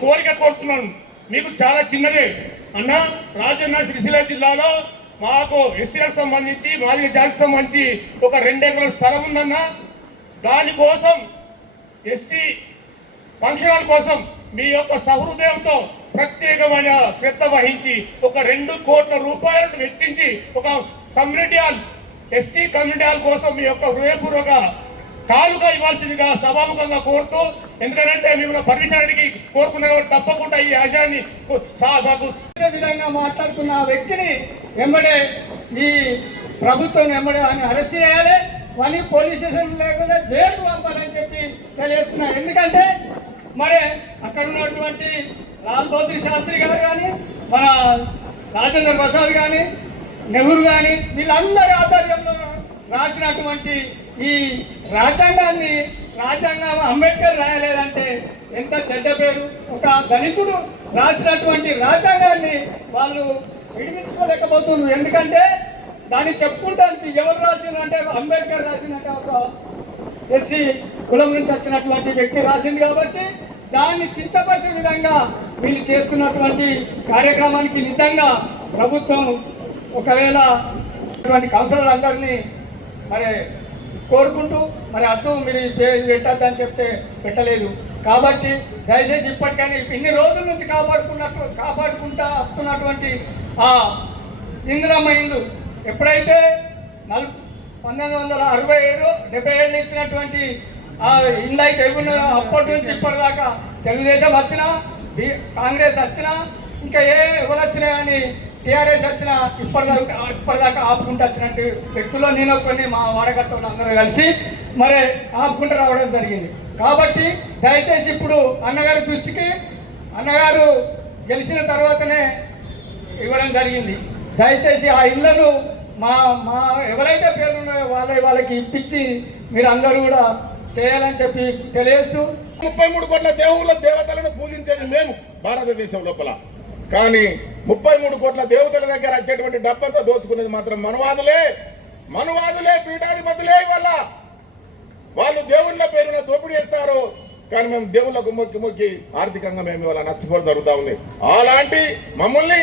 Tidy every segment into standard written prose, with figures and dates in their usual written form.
కోరిక కోరుతున్నాను, మీకు చాలా చిన్నదే అన్న. రాజన్న సిరిసిల్ల జిల్లాలో మాకు ఎస్సీలకు సంబంధించి మాదిగ జాతికి సంబంధించి ఒక 2 ఎకరాల స్థలం ఉందన్న. దానికోసం ఎస్సీ ఫంక్షన్ హాల్ కోసం మీ యొక్క సహృదయంతో ప్రత్యేకమైన శ్రద్ధ వహించి ఒక 2 కోట్ల రూపాయలను వెచ్చించి ఒక community hall, SC community hall కోసం మీ యొక్క హృదయపూర్వక కాలుగా ఇవ్వాల్సిందిగా సభాముఖంగా కోరుతూ, ఎందుకంటే మిమ్మల్ని పర్మిషన్కి కోరుకున్న తప్పకుండా ఈ ఆశయాన్ని విధంగా మాట్లాడుతున్న వ్యక్తిని వెంబడే ఈ ప్రభుత్వం వెంబడే అని అరెస్ట్ చేయాలి, అని పోలీస్ స్టేషన్ లేకుండా జైలు పంపాలని చెప్పి తెలియజేస్తున్నా. ఎందుకంటే మరి అక్కడ ఉన్నటువంటి లాల్ బహదూర్ శాస్త్రి గారు కానీ, మన రాజేంద్ర ప్రసాద్ కానీ, నెహ్రూ కానీ, వీళ్ళందరి ఆధ్వర్యంలో రాసినటువంటి ఈ రాజ్యాంగాన్ని అంబేద్కర్ రాయలేదంటే ఎంత చెడ్డ పేరు. ఒక దళితుడు రాసినటువంటి రాజ్యాంగాన్ని వాళ్ళు విడిపించుకోలేకపోతున్నారు. ఎందుకంటే దాన్ని చెప్పుకుంటానికి ఎవరు రాసిందంటే అంబేద్కర్ రాసినట్టు ఒక ఎస్సీ కులం నుంచి వచ్చినటువంటి వ్యక్తి రాసింది. కాబట్టి దాన్ని కించపరిచే విధంగా వీళ్ళు చేస్తున్నటువంటి కార్యక్రమానికి నిజంగా ప్రభుత్వం ఒకవేళ ఇటువంటి కౌన్సిలర్ అందరినీ మరి కోరుకుంటూ మరి అద్దు మీరు పెట్టద్దని చెప్తే పెట్టలేదు. కాబట్టి దయచేసి ఇప్పటికైనా ఇన్ని రోజుల నుంచి కాపాడుకుంటా వస్తున్నటువంటి ఆ ఇందిరమ్మ ఇల్లు ఎప్పుడైతే 1967 ఇచ్చినటువంటి ఆ ఇల్లు అయితే అప్పటి నుంచి ఇప్పటిదాకా తెలుగుదేశం వచ్చినా, కాంగ్రెస్ వచ్చినా, ఇంకా ఎవరు వచ్చినా కానీ టీఆర్ఎస్ వచ్చిన ఇప్పటిదాకా ఆపుకుంటూ వచ్చినట్టు వ్యక్తుల్లో నేను కొన్ని మా వాడగట్టలు అందరూ కలిసి మరి ఆపుకుంటూ రావడం జరిగింది. కాబట్టి దయచేసి ఇప్పుడు అన్నగారి దృష్టికి అన్నగారు గెలిచిన తర్వాతనే ఇవ్వడం జరిగింది. దయచేసి ఆ ఇళ్లను మా ఎవరైతే పేర్లు ఉన్నాయో వాళ్ళకి ఇప్పించి మీరు అందరూ కూడా చేయాలని చెప్పి తెలియజేస్తూ 33 కోట్ల దేవుళ్ళ దేవతలను పూజించేది మేము భారతదేశం లోపల. కానీ 33 కోట్ల దేవతల దగ్గర వచ్చేటువంటి డబ్బంతా దోచుకునేది మాత్రం మనువాదులే పీఠాధిపతులే. వల్ల వాళ్ళు దేవుళ్ళ పేరున దోపిడీ చేస్తారు, కానీ మేము దేవుళ్ళకు మొక్కి ఆర్థికంగా మేము ఇవాళ నష్టపోవడం జరుగుతూ ఉంది. అలాంటి మమ్మల్ని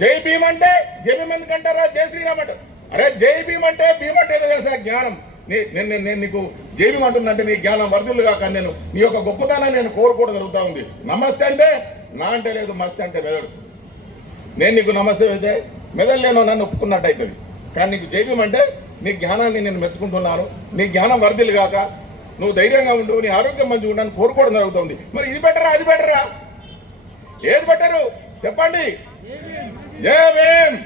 జై భీమ్ అంటే జై భీమ్ ఎందుకంటారా, జై శ్రీరామ్ అంటారు. అరే జై భీమ్ అంటే భీమ్ అంటే ఏదో చేసా జ్ఞానం. నేను నీకు జై భీమ్ అంటున్నంటే నీ జ్ఞానం వర్ధులు కాక నేను నీ యొక్క గొప్పతనాన్ని నేను కోరుకోవడం జరుగుతూ ఉంది. నమస్తే అంటే నా అంటే లేదు, మస్తే అంటే మెదడు. నేను నీకు నమస్తే అయితే మెదడులేనో నన్ను ఒప్పుకున్నట్టు అవుతుంది. కానీ నీకు జై భీమ్ అంటే నీ జ్ఞానాన్ని నేను మెచ్చుకుంటున్నాను, నీ జ్ఞానం వర్ధిల్లు కాక నువ్వు ధైర్యంగా ఉండు, నీ ఆరోగ్యం మంచిగా ఉండని కోరుకోవడం జరుగుతుంది. మరి ఇది బెటరా అది బెటరా, ఏది బెటరు చెప్పండి? జై భీమ్.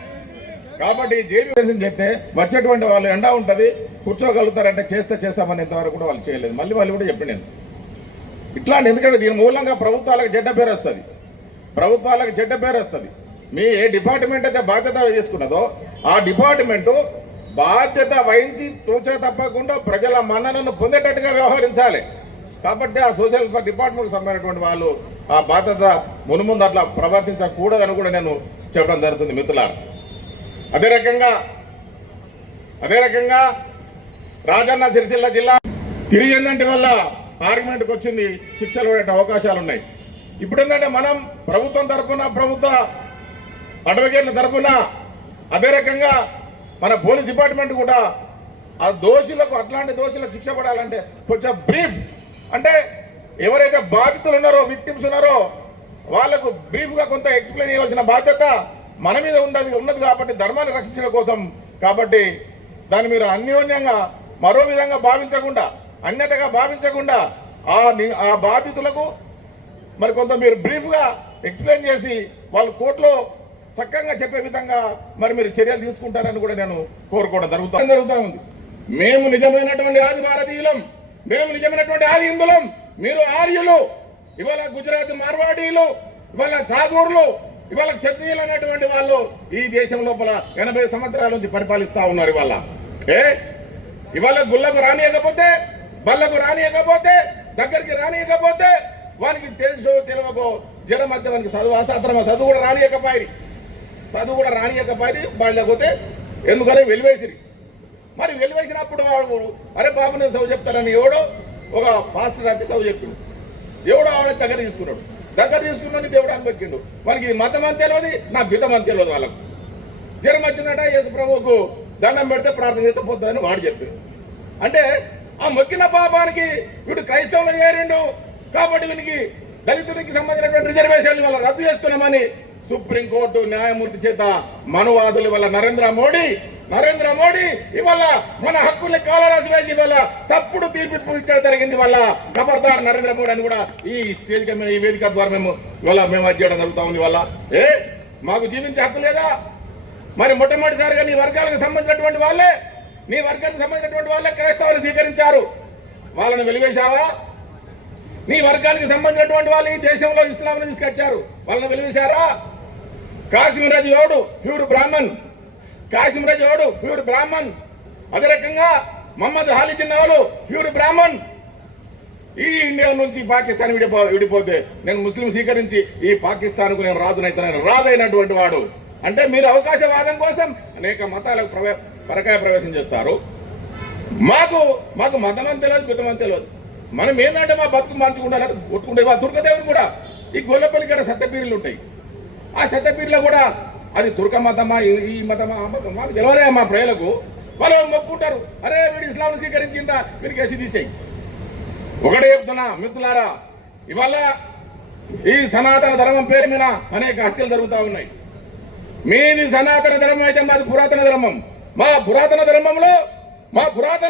కాబట్టి జై భీమ్ చెప్తే వచ్చేటువంటి వాళ్ళు ఎండా ఉంటుంది, కూర్చోగలుగుతారంటే చేస్తామని ఇంతవరకు కూడా వాళ్ళు చేయలేదు. మళ్ళీ వాళ్ళు కూడా చెప్పి నేను ఇట్లాంటి, ఎందుకంటే దీని మూలంగా ప్రభుత్వాలకు చెడ్డ పేరు వస్తుంది. మీ ఏ డిపార్ట్మెంట్ అయితే బాధ్యత తీసుకున్నదో ఆ డిపార్ట్మెంటు బాధ్యత వహించి తూచా తప్పకుండా ప్రజల మన్ననను పొందేటట్టుగా వ్యవహరించాలి. కాబట్టి ఆ సోషల్ డిపార్ట్మెంట్కి సంబంధించినటువంటి వాళ్ళు ఆ బాధ్యత మునుముందు అట్లా ప్రవర్తించకూడదని కూడా నేను చెప్పడం జరుగుతుంది మిత్రులారా. అదే రకంగా రాజన్న సిరిసిల్ల జిల్లా తిరిగి ఏంటంటే వల్ల ఆర్గ్యుమెంట్కి వచ్చింది, శిక్షలు పడే అవకాశాలు ఉన్నాయి. ఇప్పుడు ఏంటంటే మనం ప్రభుత్వం తరఫున, ప్రభుత్వ అడ్వకేట్ల తరఫున, అదే రకంగా మన పోలీస్ డిపార్ట్మెంట్ కూడా ఆ దోషులకు, అట్లాంటి దోషులకు శిక్ష పడాలంటే కొంచెం బ్రీఫ్, అంటే ఎవరైతే బాధితులు ఉన్నారో, విక్టిమ్స్ ఉన్నారో వాళ్లకు బ్రీఫ్గా కొంత ఎక్స్ప్లెయిన్ చేయవలసిన బాధ్యత మన మీద ఉన్నది కాబట్టి ధర్మాన్ని రక్షించడం కోసం. కాబట్టి దాన్ని మీరు అన్యోన్యంగా మరో విధంగా భావించకుండా, అన్యతగా భావించకుండా ఆ బాధితులకు మరి కొంత మీరు బ్రీఫ్గా ఎక్స్ప్లెయిన్ చేసి వాళ్ళు కోర్టులో చక్కగా చెప్పే విధంగా మరి మీరు చర్యలు తీసుకుంటారని కూడా నేను కోరుకోవడం జరుగుతూ ఉంది. మేము నిజమైనటువంటి ఆది భారతీయులం, మేము నిజమైనటువంటి ఆది హిందులం, మీరు ఆర్యులు. ఇవాళ గుజరాత్ మార్వాడీలు, ఇవాళ ఠాగూర్లు, ఇవాళ క్షత్రియులు అనేటువంటి వాళ్ళు ఈ దేశం లోపల 80 సంవత్సరాల నుంచి పరిపాలిస్తా ఉన్నారు. ఇవాళ గుళ్ళకు రానియకపోతే, బళ్ళకు రానియకపోతే, దగ్గరికి రానియకపోతే వానికి తెలుసు తెలియకో జనం మధ్య వానికి చదువు అసాధ్రమ చదువు కూడా రానియకపోయి లేకపోతే ఎందుకని వెలివేసిరి. మరి వెలివేసినప్పుడు వాడు అరే బాబు నేను చదువు చెప్తానని ఎవడో ఒక పాస్టర్ వచ్చి చదువు చెప్పిండు, ఎవడో ఆవిడ దగ్గర తీసుకున్నాడు దేవుడు అనిపెట్టిండు. మనకి ఇది మతం అని తెలియదు, నా బితం అని తెలియదు. వాళ్ళకు జ్వరం వచ్చిందట, యేసు ప్రభువుకు దండం పెడితే ప్రార్థన చేస్తే పోతుందని వాడు చెప్పాడు. అంటే ఆ మొక్కిన పాపానికి వీడు క్రైస్తవులు చేరిండు కాబట్టి వీనికి దళితునికి సంబంధించినటువంటి రిజర్వేషన్లు వల్ల రద్దు చేస్తున్నామని సుప్రీంకోర్టు న్యాయమూర్తి చేత మనువాదులు వల్ల నరేంద్ర మోడీ ఇవాళ మన హక్కుల్ని కాలరాసి వేసి ఇవాళ తప్పుడు తీర్పు ఇచ్చడం జరిగింది. వల్ల ఖబర్దార్ నరేంద్ర మోడీ అని కూడా ఈ స్టేజ్ ఈ వేదిక ద్వారా మేము చేయడం జరుగుతా ఉంది. వల్ల మాకు జీవించే హక్కు లేదా? మరి మొట్టమొదటిసారిగా నీ వర్గాలకు సంబంధించినటువంటి వాళ్ళే క్రైస్తవులు స్వీకరించారు, వాళ్ళని వెలివేశావా? నీ వర్గానికి సంబంధించినటువంటి వాళ్ళు ఈ దేశంలో ఇస్లాంను తీసుకొచ్చారు, వాళ్ళని వెలివేశారా? కాశ్మీరాజు ఎవడు? ప్యూర్ బ్రాహ్మణ్. అదే రకంగా మహమ్మద్ అలీ జిన్నా ప్యూర్ బ్రాహ్మణ్. ఈ ఇండియా నుంచి పాకిస్తాన్ విడిపోతే నేను ముస్లిం స్వీకరించి ఈ పాకిస్తాన్కు నేను రాజైనటువంటి వాడు. అంటే మీరు అవకాశవాదం కోసం అనేక మతాలకు పరకాయ ప్రవేశం చేస్తారు. మాకు మతం అని తెలియదు, బితం అని తెలియదు. మనం ఏంటంటే మా బతుకు మంచిగా ఉండాలని కొట్టుకుంటే మా దుర్గదేవుని కూడా ఈ గొల్లపల్లి గడ సత్యపీరులు ఉంటాయి. ఆ సత్యపీరులో కూడా అది తుర్క మతమా, ఈ మతమా, ఆ మతం మాకు తెలియదే. మా ప్రజలకు వాళ్ళు మొక్కుంటారు, అరే వీడు ఇస్లాం స్వీకరించిందా వీరికి వేసి తీసేయి. ఒకటే చెప్తున్నా మిత్రులారా, ఇవాళ ఈ సనాతన ధర్మం పేరు మీద అనేక హత్యలు జరుగుతూ ఉన్నాయి. మీది సనాతన ధర్మం అయితే మాది పురాతన ధర్మం. మా పురాతన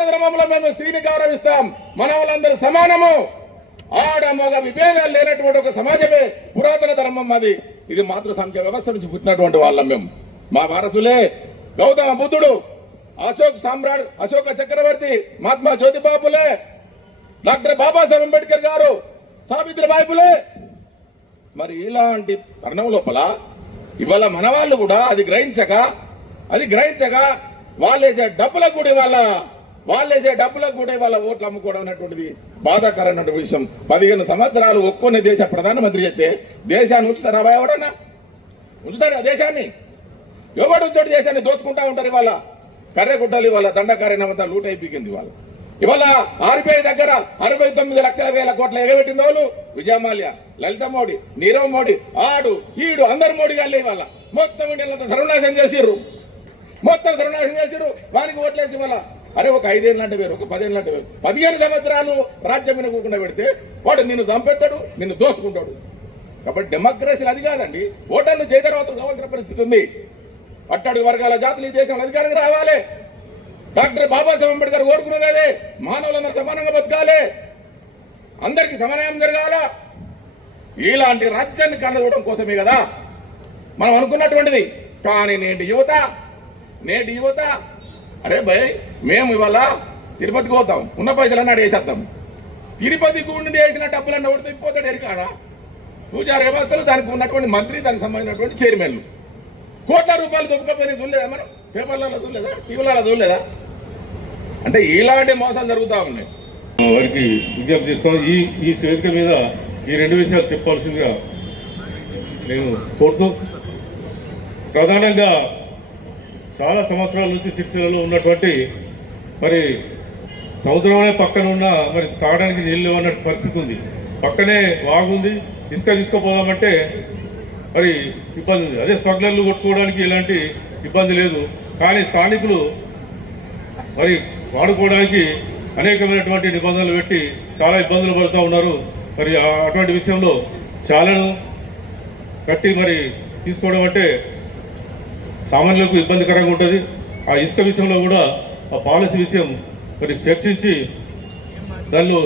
ధర్మంలో మేము స్త్రీని గౌరవిస్తాం. మన వాళ్ళందరూ సమానము, ఆడ మగ విభేదాలు లేనటువంటి ఒక సమాజమే పురాతన ధర్మం మాది. ఇది మాతృ సంఖ్య వ్యవస్థ నుంచి పుట్టినటువంటి వాళ్ళం మేము. మా వారసులే గౌతమ బుద్ధుడు, అశోక చక్రవర్తి, మహాత్మా జ్యోతిబాపులే, డాక్టర్ బాబాసాహెబ్ అంబేద్కర్ గారు, సావిత్రిబాయి ఫులే. మరి ఇలాంటి తరుణం లోపల ఇవాళ మన వాళ్ళు కూడా అది గ్రహించక వాళ్ళేసే డబ్బులకు కూడా ఇవాళ ఓట్లు అమ్ముకోవడం అనేటువంటిది బాధాకరమైన విషయం. 15 సంవత్సరాలు ఒక్కొన్ని దేశ ప్రధానమంత్రి అయితే దేశాన్ని ఉంచుతారా? ఎవడన్నా ఉంచుతాడు ఆ దేశాన్ని? ఎవడు ఉంచాడు? దేశాన్ని దోచుకుంటా ఉంటారు. ఇవాళ కర్రెగుడ్డలు, ఇవాళ దండకార్యమంతా లూట్ అయిపోయింది. ఇవాళ ఆర్బీఐ దగ్గర 69 లక్షల వేల కోట్ల ఎగబెట్టింది వాళ్ళు విజయమాల్య, లలిత మోడీ, నీరవ్ మోడీ, ఆడు ఈడు అందరు మోడీ గాళ్ళే. ఇవాళ మొత్తం ఇండియాలో సర్వనాశం చేసిర్రు. వానికి ఓట్లేసి ఇవాళ అరే ఒక 5 ఏళ్ళు అంటే వేరు, ఒక 10 ఏళ్ళు అంటే వేరు. 15 సంవత్సరాలు రాజ్యం వినకుండా పెడితే వాడు నిన్ను చంపెత్తాడు, నిన్ను దోచుకుంటాడు. కాబట్టి డెమోక్రసీలు అది కాదండి. ఓటర్లు చేతరవతలు కావాల్సిన పరిస్థితి ఉంది. అట్టడుగు వర్గాల జాతులు ఈ దేశంలో అధికారంగా రావాలి. డాక్టర్ బాబాసాహెబ్ అంబేద్కర్ కోరుకునేది అదే, మానవులందరూ సమానంగా బతకాలి, అందరికీ సమన్వయం జరగాల. ఇలాంటి రాజ్యాన్ని కండగొట్టడం కోసమే కదా మనం అనుకున్నటువంటిది. కానీ నేటి యువత అరే భయ్, మేము ఇవాళ తిరుపతికి పోతాం, ఉన్న పైసలన్నీ వేసేస్తాం. తిరుపతి గుండి వేసిన డబ్బులన్నీ ఒకటి తిప్పిపోతాడు ఎరికాడా? పూజారి వ్యవస్థలు, దానికి ఉన్నటువంటి మంత్రి, దానికి సంబంధించినటువంటి చైర్మన్లు కోట్ల రూపాయలు దొబ్బకపోయినా చూడలేదా? మనం పేపర్లలో చూడలేదా? టీవీలలో చూడలేదా? అంటే ఇలాంటి మోసాలు జరుగుతూ ఉన్నాయి. వారికి విజ్ఞప్తి చేస్తాం. ఈ వేదిక మీద ఈ 2 విషయాలు చెప్పాల్సిందిగా నేను కోరుతూ, ప్రధానంగా చాలా సంవత్సరాల నుంచి సిరిసిల్లలో ఉన్నటువంటి మరి సముద్రమే పక్కన ఉన్న మరి తాగడానికి నీళ్ళు అన్న పరిస్థితి ఉంది. పక్కనే వాగుంది, ఇసుక తీసుకుపోదామంటే మరి ఇబ్బంది ఉంది. అదే స్మగ్లర్లు కొట్టుకోవడానికి ఎలాంటి ఇబ్బంది లేదు. కానీ స్థానికులు మరి వాడుకోవడానికి అనేకమైనటువంటి నిబంధనలు పెట్టి చాలా ఇబ్బందులు పడుతూ ఉన్నారు. మరి అటువంటి విషయంలో చాలను కట్టి మరి తీసుకోవడం అంటే సామాన్యులకు ఇబ్బందికరంగా ఉంటుంది. ఆ ఇసుక విషయంలో కూడా ఆ పాలసీ విషయం మరి చర్చించి దానిలో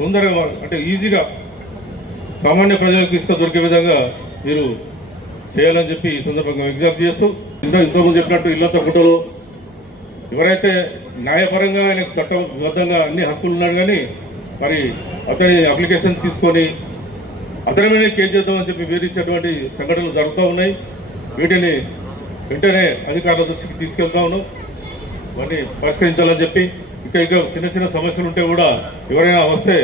తొందరగా అంటే ఈజీగా సామాన్య ప్రజలకు ఇసుక దొరికే విధంగా మీరు చేయాలని చెప్పి ఈ సందర్భంగా విజ్ఞప్తి చేస్తూ ఇంతకుముందు చెప్పినట్టు ఇల్లంత గుట్టలో ఎవరైతే న్యాయపరంగా ఆయనకు చట్టబద్ధంగా అన్ని హక్కులు ఉన్నాడు కానీ మరి అతని అప్లికేషన్ తీసుకొని అతని మీద కేసు చేద్దామని చెప్పి వేధించేటువంటి సంఘటనలు జరుగుతూ ఉన్నాయి. వీటిని వెంటనే అధికారుల దృష్టికి తీసుకెళ్తా ఉన్నాం. వాటిని పరిష్కరించాలని చెప్పి ఇంకా చిన్న చిన్న సమస్యలు ఉంటే కూడా ఎవరైనా వస్తే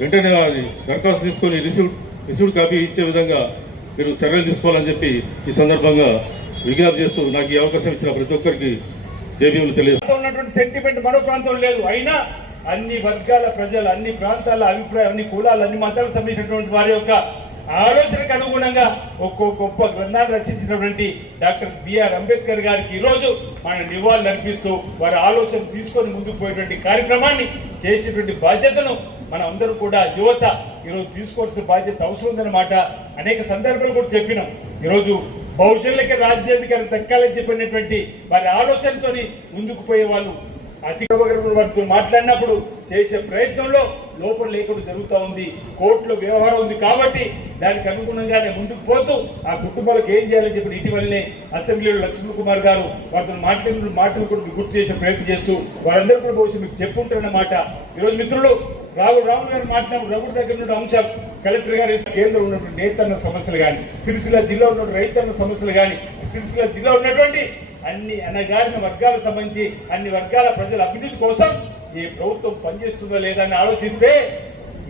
వెంటనే అది దరఖాస్తు తీసుకొని రిసీవ్డ్ కాపీ ఇచ్చే విధంగా మీరు చర్యలు తీసుకోవాలని చెప్పి ఈ సందర్భంగా విజ్ఞప్తి చేస్తూ నాకు ఈ అవకాశం ఇచ్చిన ప్రతి ఒక్కరికి జేబీలు తెలియజేస్తాను. ఉన్నటువంటి సెంటిమెంట్ మరో ప్రాంతం లేదు. అయినా అన్ని వర్గాల ప్రజలు, అన్ని ప్రాంతాల అభిప్రాయం, అన్ని కులాలు, అన్ని మతాలకు సంబంధించినటువంటి వారి యొక్క ఆలోచనకు అనుగుణంగా ఒక్కో గొప్ప గ్రంథాన్ని రచించినటువంటి డాక్టర్ బిఆర్ అంబేద్కర్ గారికి ఈరోజు మన నివాళులు అర్పిస్తూ వారి ఆలోచన తీసుకొని ముందుకు పోయేటువంటి కార్యక్రమాన్ని చేసేటువంటి బాధ్యతను మనం అందరూ కూడా యువత ఈరోజు తీసుకోవాల్సిన బాధ్యత అవసరం ఉందన్నమాట. అనేక సందర్భాలు కూడా చెప్పినాం. ఈరోజు బహుజనులకి రాజ్యాధికారం దక్కాలని చెప్పినటువంటి వారి ఆలోచనతో ముందుకు పోయే వాళ్ళు వారితో మాట్లాడినప్పుడు చేసే ప్రయత్నంలో లోపం లేకుండా జరుగుతూ ఉంది. కోర్టులో వ్యవహారం ఉంది కాబట్టి దానికి అనుగుణంగానే ముందుకు పోతూ ఆ కుటుంబాలకు ఏం చేయాలని చెప్పి ఇటీవలనే అసెంబ్లీలో లక్ష్మణ్ కుమార్ గారు వారితో మాట్లాడిన మాటలు కూడా గుర్తు చేసే ప్రయత్నం చేస్తూ వారందరూ కూడా బహుశా మీకు చెప్పుంటారన్నమాట. ఈరోజు మిత్రులు రాహుల్ గారు మాట్లాడినప్పుడు రఘుడు దగ్గర ఉన్న అంశం కలెక్టర్ గారు కేంద్రంలో ఉన్నటువంటి నేతన్న సమస్యలు కానీ, సిరిసిల్ల జిల్లా ఉన్నటువంటి రైతన్న సమస్యలు కానీ, సిరిసిల్ల జిల్లా ఉన్నటువంటి అన్ని అనగారిన వర్గాలకు సంబంధించి అన్ని వర్గాల ప్రజల అభివృద్ధి కోసం ఈ ప్రభుత్వం పనిచేస్తుందో లేదా అని ఆలోచిస్తే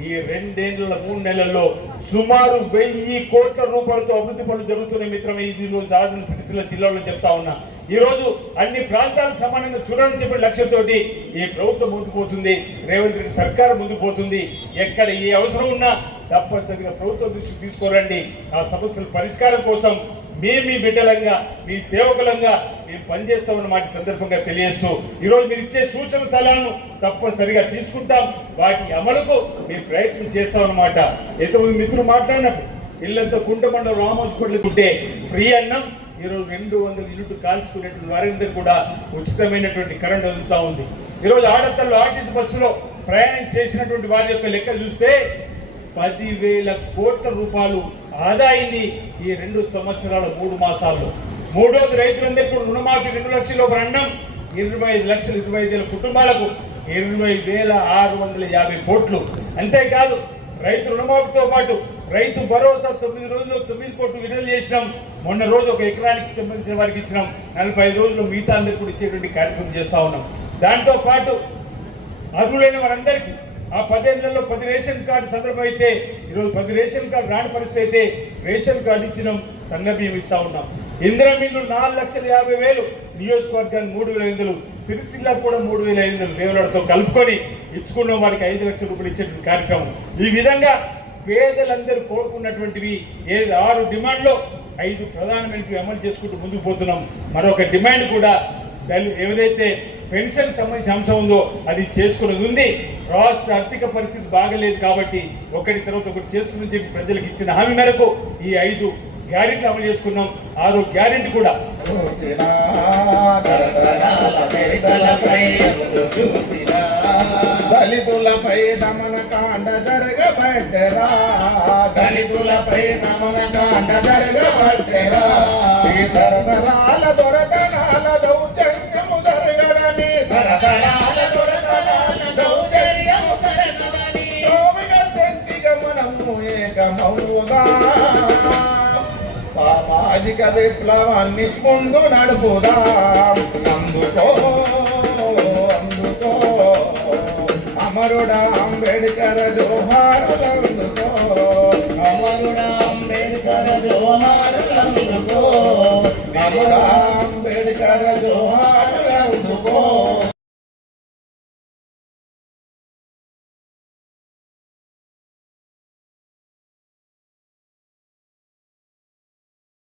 ఈ 2 ఏళ్ల 3 నెలల్లో సుమారు 1000 కోట్ల రూపాయలతో అభివృద్ధి పనులు జరుగుతున్నాయి మిత్రమే. ఈ రాజన్న సిరిసిల్ల జిల్లాలో చెప్తా ఉన్నా. ఈ రోజు అన్ని ప్రాంతాలకు సమానంగా చూడాలని చెప్పిన లక్ష్యంతోటి ఈ ప్రభుత్వం ముందుకు పోతుంది. రేవంత్ రెడ్డి సర్కారు ముందుకు పోతుంది. ఎక్కడ ఏ అవసరం ఉన్నా తప్పనిసరిగా ప్రభుత్వం దృష్టికి తీసుకోరండి. ఆ సమస్యల పరిష్కారం కోసం మీ బిడ్డలంగా, మీ సేవకులంగా మేము పనిచేస్తామన్న మాట సందర్భంగా తెలియజేస్తూ ఈరోజు మీరు ఇచ్చే సూచన సలహాలను తప్పనిసరిగా తీసుకుంటాం. వాటి అమలుకు మేము ప్రయత్నం చేస్తామన్నమాట. ఎంతమంది మిత్రులు మాట్లాడినప్పుడు ఇల్లంతా కుంటమండలం రామోజుపల్లి ఉంటే ఫ్రీ అన్నం ఈరోజు 200 యూనిట్లు కాల్చుకునేటువంటి వారందరూ కూడా ఉచితమైనటువంటి కరెంట్ అందుతూ ఉంది. ఈరోజు ఆడపిల్లలు ఆర్టీసీ బస్సులో ప్రయాణం చేసినటువంటి వారి యొక్క లెక్క చూస్తే 10,000 కోట్ల రూపాయలు ఆదా అయింది ఈ 2 సంవత్సరాల 3 మాసాల్లో. మూడోది రైతులందరికీ కూడా రుణమాఫీ 2 లక్షల అన్నం 25 లక్షల 25,000 కుటుంబాలకు 20,650 కోట్లు. అంతేకాదు రైతు రుణమాఫీతో పాటు రైతు భరోసా 9 రోజుల్లో 9 కోట్లు విడుదల చేసినాం. మొన్న రోజు ఒక ఎకరానికి సంబంధించిన వారికి ఇచ్చినాం. 45 రోజుల్లో మిగతా అందరికీ కూడా ఇచ్చేటువంటి కార్యక్రమం చేస్తా ఉన్నాం. దాంతో పాటు అర్హులైన వారందరికీ ఆ 10 ఏళ్లలో 10 రేషన్ కార్డు సందర్భం అయితే ఈరోజు 10 రేషన్ కార్డు రాని పరిస్థితి అయితే రేషన్ కార్డు ఇచ్చినాం. సన్న బియ్యం ఇస్తా ఉన్నాం. ఇందిరా మిల్లు 4,50,000 నియోజకవర్గానికి 3,500, సిరిసిల్లకు కూడా 3,500 వేలతో కలుపుకొని ఇచ్చుకున్న వారికి 5 లక్షల రూపాయలు ఇచ్చేటువంటి కార్యక్రమం. ఈ విధంగా పేదలందరూ కోరుకున్నటువంటివి 6 డిమాండ్లో 5 ప్రధానమైనవి అమలు చేసుకుంటూ ముందుకు పోతున్నాం. మరొక డిమాండ్ కూడా ఏదైతే పెన్షన్ సంబంధించిన అంశం ఉందో అది చేసుకున్నది ఉంది. రాష్ట్ర ఆర్థిక పరిస్థితి బాగలేదు కాబట్టి ఒకటి తర్వాత ఒకటి చేస్తుందని చెప్పి ప్రజలకు ఇచ్చిన హామీ మేరకు ఈ 5 గ్యారెంటీ అమలు చేసుకున్నాం. 6వ గ్యారెంటీ కూడా దళితులపై దమన కాండ జరగబడ్డరా, దళితులపై దమన కాండ జరగబడ్డరా, ఈ తరతరాల దొరతనాల దౌర్జన్యము జరగదని, తరతరాల దొరతనాల దౌర్జన్యము జరగదని, సోమిక శక్తిగా మనము ఏకమవుగా సామాజిక విప్లవాన్ని ముందు నడుపుదాం. అందుకో అమరుడా అంబేడ్కర్ జోహారులందుకో, అమరుడా అంబేడ్కర్ జోహారులందుకో, అమరుడా అంబేడ్కర్ జోహారులందుకో.